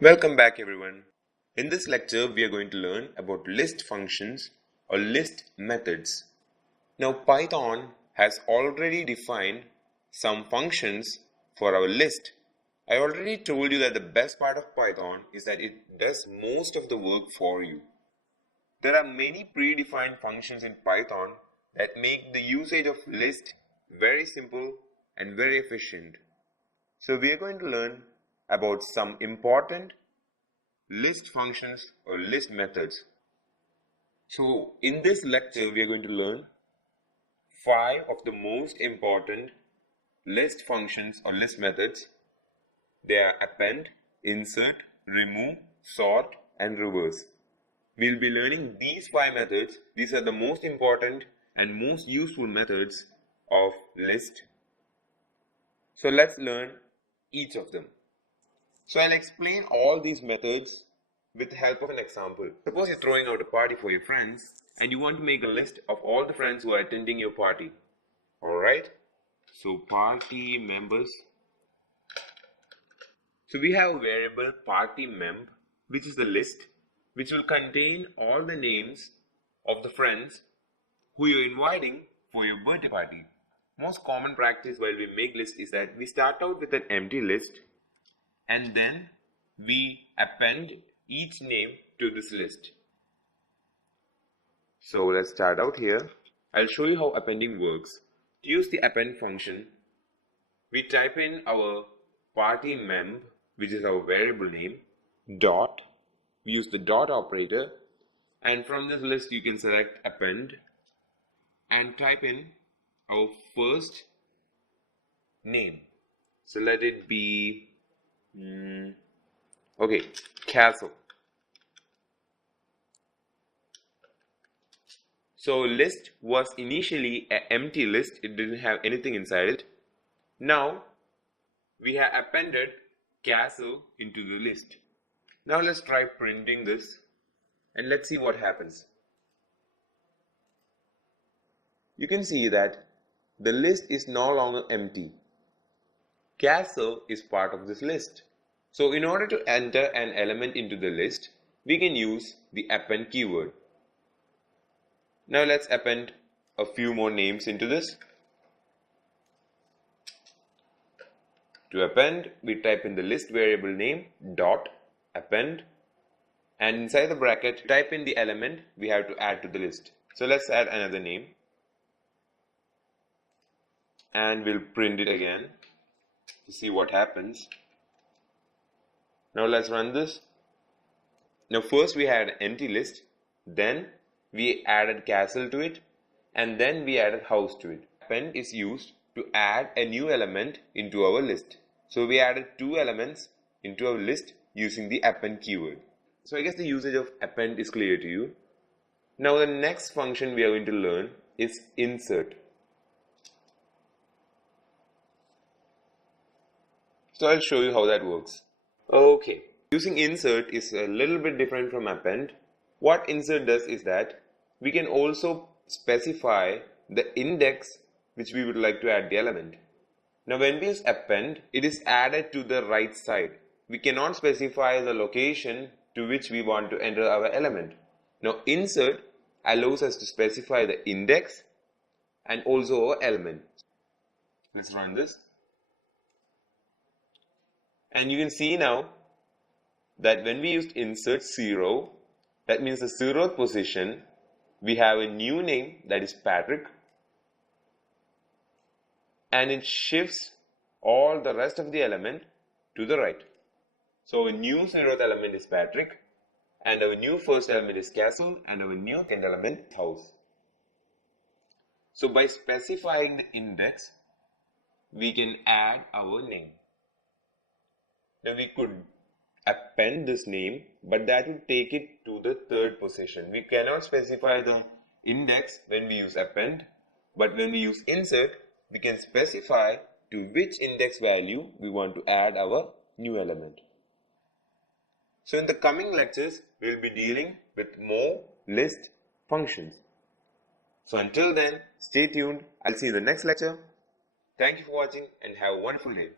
Welcome back everyone. In this lecture we are going to learn about list functions or list methods. Now Python has already defined some functions for our list. I already told you that the best part of Python is that it does most of the work for you. There are many predefined functions in Python that make the usage of list very simple and very efficient. So we are going to learn about some important list functions or list methods. So in this lecture we are going to learn 5 of the most important list functions or list methods. They are append, insert, remove, sort and reverse. We'll be learning these 5 methods. These are the most important and most useful methods of list. So let's learn each of them. So I'll explain all these methods with the help of an example. Suppose you're throwing out a party for your friends and you want to make a list of all the friends who are attending your party. Alright? So party members. So we have a variable party memb, which is the list, which will contain all the names of the friends who you're inviting for your birthday party. Most common practice while we make list is that we start out with an empty list and then we append each name to this list. So let's start out here. I'll show you how appending works. To use the append function, we type in our party memb, which is our variable name, dot. We use the dot operator, and from this list you can select append and type in our first name. So let it be castle. So list was initially an empty list, it didn't have anything inside it. Now we have appended castle into the list. Now let's try printing this and let's see what happens. You can see that the list is no longer empty. Castle is part of this list. So in order to enter an element into the list, we can use the append keyword. Now let's append a few more names into this. To append, we type in the list variable name dot append, and inside the bracket type in the element we have to add to the list. So let's add another name and we'll print it again to see what happens. Now let's run this. Now first we had an empty list, then we added castle to it, and then we added house to it. Append is used to add a new element into our list. So we added 2 elements into our list using the append keyword. So I guess the usage of append is clear to you. Now the next function we are going to learn is insert. So I'll show you how that works. Okay, using insert is a little bit different from append. What insert does is that we can also specify the index which we would like to add the element. Now when we use append, it is added to the right side. We cannot specify the location to which we want to enter our element. Now insert allows us to specify the index and also our element. Let's run this. And you can see now that when we used insert 0, that means the 0th position, we have a new name that is Patrick, and it shifts all the rest of the element to the right. So our new 0th element is Patrick, and our new first element is castle, and our new 10th element is house. So by specifying the index, we can add our name. Now we could append this name, but that would take it to the 3rd position. We cannot specify the index when we use append, but when we use insert, we can specify to which index value we want to add our new element. So in the coming lectures, we will be dealing with more list functions. So until then, stay tuned. I'll see you in the next lecture. Thank you for watching and have a wonderful day.